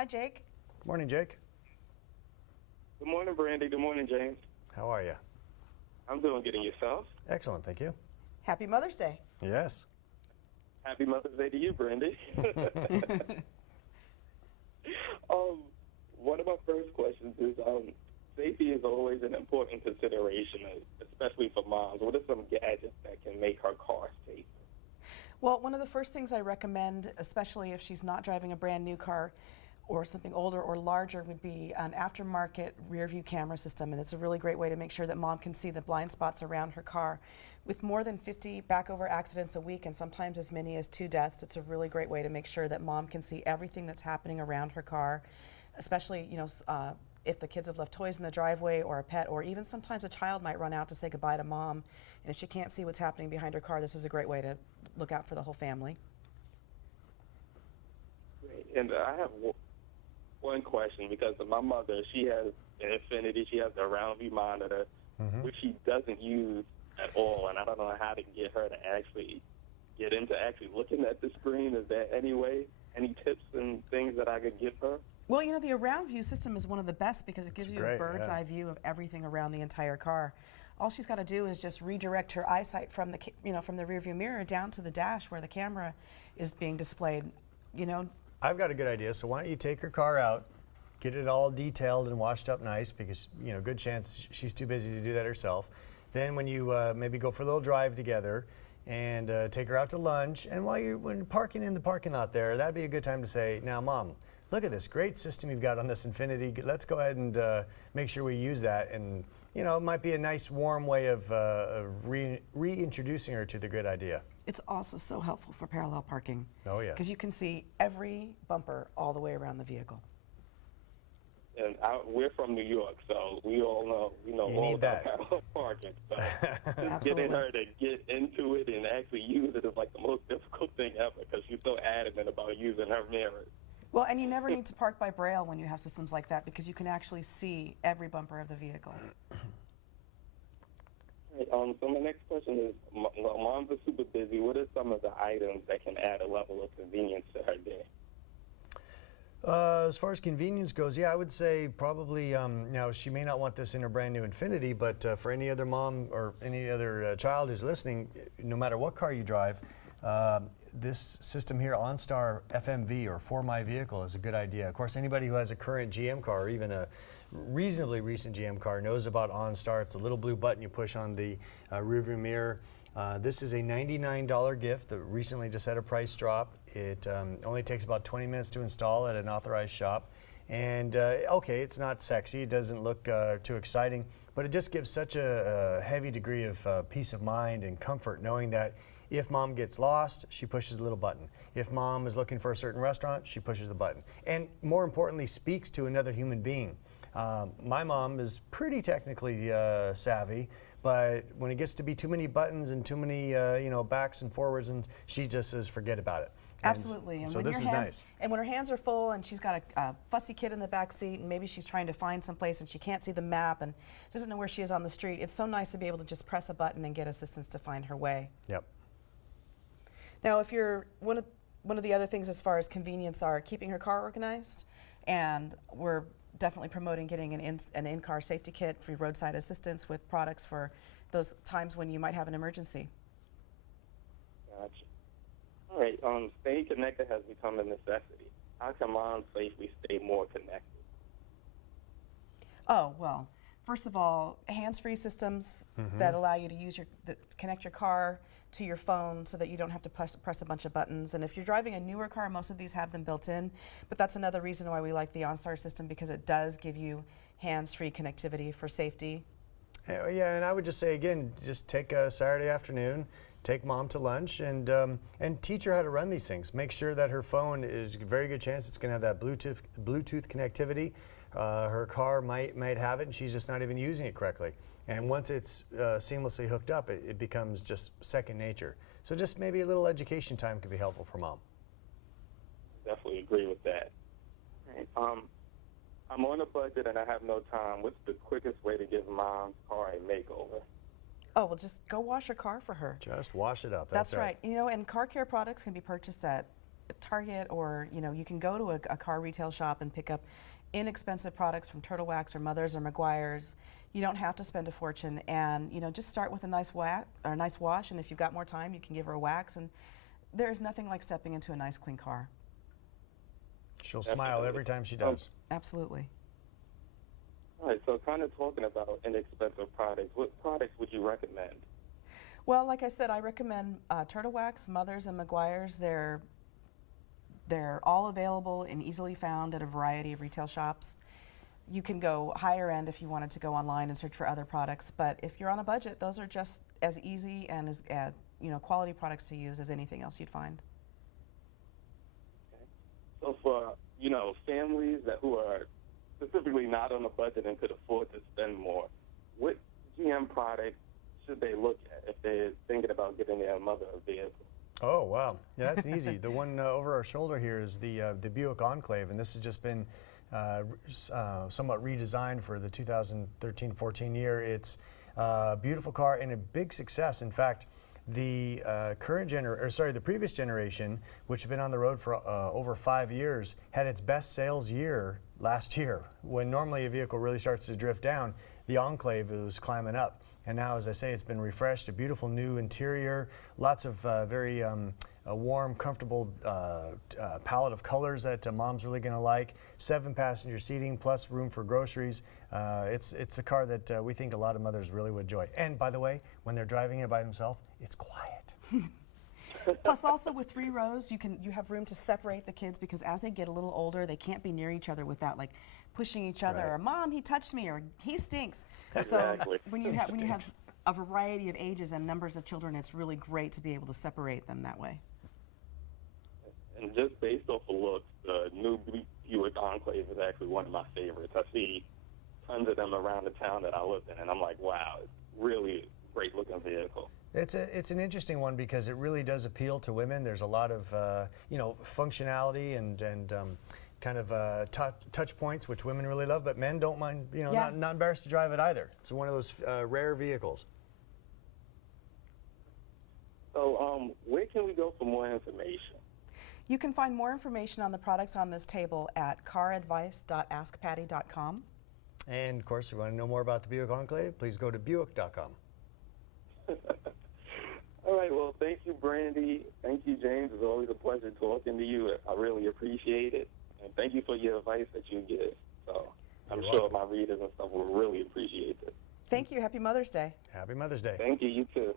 Hi, Jake. Morning, Jake. Good morning, Brandy. Good morning, James. How are you? I'm doing good, and yourself? Excellent, thank you. Happy Mother's Day. Yes. Happy Mother's Day to you, Brandy. One of my first questions is, safety is always an important consideration, especially for moms. What are some gadgets that can make her car safe? Well, one of the first things I recommend, especially if she's not driving a brand new car or something older or larger, would be an aftermarket rear view camera system. And it's a really great way to make sure that mom can see the blind spots around her car. With more than 50 back-over accidents a week and sometimes as many as 2 deaths, it's a really great way to make sure that mom can see everything that's happening around her car, especially, if the kids have left toys in the driveway or a pet, or even sometimes a child might run out to say goodbye to mom. And if she can't see what's happening behind her car, this is a great way to look out for the whole family. Great. And I have one question, because my mother, she has an Infinity, she has the round view monitor, which she doesn't use at all, and I don't know how to get her to actually get into actually looking at the screen. Is there any tips and things that I could give her? Well, the around view system is one of the best because it gives you great, a bird's eye view of everything around the entire car. All she's got to do is just redirect her eyesight from the rear view mirror down to the dash where the camera is being displayed. I've got a good idea. So why don't you take her car out, get it all detailed and washed up nice, because good chance she's too busy to do that herself. Then when you maybe go for a little drive together and take her out to lunch, and when parking in the parking lot there, that'd be a good time to say, now Mom, look at this great system you've got on this Infinity. Let's go ahead and make sure we use that. And it might be a nice warm way of reintroducing her to the good idea. It's also so helpful for parallel parking. Oh, yes. Because you can see every bumper all the way around the vehicle. And we're from New York, so we all know, all about parallel parking. So just getting her to get into it and actually use it is like the most difficult thing ever, because she's so adamant about using her mirror. Well, and you never need to park by braille when you have systems like that, because you can actually see every bumper of the vehicle. So my next question is, moms are super busy. What are some of the items that can add a level of convenience to her day? As far as convenience goes, yeah, I would say probably, now she may not want this in her brand new Infinity, but for any other mom or any other child who's listening, no matter what car you drive, this system here, OnStar FMV or For My Vehicle, is a good idea. Of course, anybody who has a current GM car or even a reasonably recent GM car knows about OnStar. It's a little blue button you push on the rearview mirror. This is a $99 gift that recently just had a price drop. It only takes about 20 minutes to install at an authorized shop. And okay, it's not sexy, it doesn't look too exciting, but it just gives such a heavy degree of peace of mind and comfort knowing that if mom gets lost, she pushes a little button. If mom is looking for a certain restaurant, she pushes the button. And more importantly, speaks to another human being. My mom is pretty technically savvy, but when it gets to be too many buttons and too many backs and forwards, and she just says forget about it. Absolutely. And so this is nice. And when her hands are full and she's got a fussy kid in the back seat and maybe she's trying to find someplace and she can't see the map and doesn't know where she is on the street, it's so nice to be able to just press a button and get assistance to find her way. Yep. Now, if you're one of the other things as far as convenience are keeping her car organized, and we're definitely promoting getting an in-car safety kit, free roadside assistance with products for those times when you might have an emergency. Gotcha. All right. Staying connected has become a necessity. How can moms safely stay more connected? Oh, well, first of all, hands-free systems that allow you to connect your car to your phone so that you don't have to press a bunch of buttons. And if you're driving a newer car, most of these have them built in. But that's another reason why we like the OnStar system, because it does give you hands-free connectivity for safety. Yeah, and I would just say again, just take a Saturday afternoon, take mom to lunch, and teach her how to run these things. Make sure that her phone is a very good chance it's going to have that Bluetooth connectivity. Her car might have it, and she's just not even using it correctly. And once it's seamlessly hooked up, it becomes just second nature. So just maybe a little education time could be helpful for mom. Definitely agree with that. Right. I'm on a budget and I have no time. What's the quickest way to give mom's car a makeover? Oh, well, just go wash her car for her. Just wash it up. That's right. And car care products can be purchased at Target, or you can go to a car retail shop and pick up inexpensive products from Turtle Wax or Mother's or Meguiar's. You don't have to spend a fortune, and just start with a nice wash, and if you've got more time, you can give her a wax, and there's nothing like stepping into a nice clean car. She'll smile every time she does. Absolutely. All right, so kind of talking about inexpensive products, what products would you recommend? Well, like I said, I recommend Turtle Wax, Mother's, and Meguiar's. They're all available and easily found at a variety of retail shops. You can go higher end if you wanted to go online and search for other products, but if you're on a budget, those are just as easy and as quality products to use as anything else you'd find. Okay. So for families who are specifically not on a budget and could afford to spend more, what GM product should they look at if they're thinking about getting their mother a vehicle? Oh, wow. Yeah, that's easy. The one over our shoulder here is the Buick Enclave, and this has just been somewhat redesigned for the 2013-14 year. It's a beautiful car and a big success. In fact, the the previous generation, which had been on the road for over 5 years, had its best sales year last year. When normally a vehicle really starts to drift down, the Enclave was climbing up. And now, as I say, it's been refreshed, a beautiful new interior, lots of very warm, comfortable palette of colors that mom's really going to like, 7-passenger seating plus room for groceries. It's a car that we think a lot of mothers really would enjoy. And by the way, when they're driving it by themselves, it's quiet. Plus, also with 3 rows, you have room to separate the kids, because as they get a little older, they can't be near each other without pushing each other, Right. or Mom, he touched me, or he stinks. Exactly. So when you have a variety of ages and numbers of children, it's really great to be able to separate them that way. And just based off of looks, the new Buick Enclave is actually one of my favorites. I see tons of them around the town that I live in, and I'm like, wow, it's really a great looking vehicle. It's an interesting one because it really does appeal to women. There's a lot of functionality and kind of touch points which women really love, but men don't mind. Yeah. Not embarrassed to drive it either. It's one of those rare vehicles. So, where can we go for more information? You can find more information on the products on this table at caradvice.askpatty.com. And of course, if you want to know more about the Buick Enclave, please go to Buick.com. All right, well, thank you, Brandy. Thank you, James. It's always a pleasure talking to you. I really appreciate it. And thank you for your advice that you give. So I'm You're sure welcome. my readers and stuff will really appreciate it. Thank you. Happy Mother's Day. Happy Mother's Day. Thank you. You too.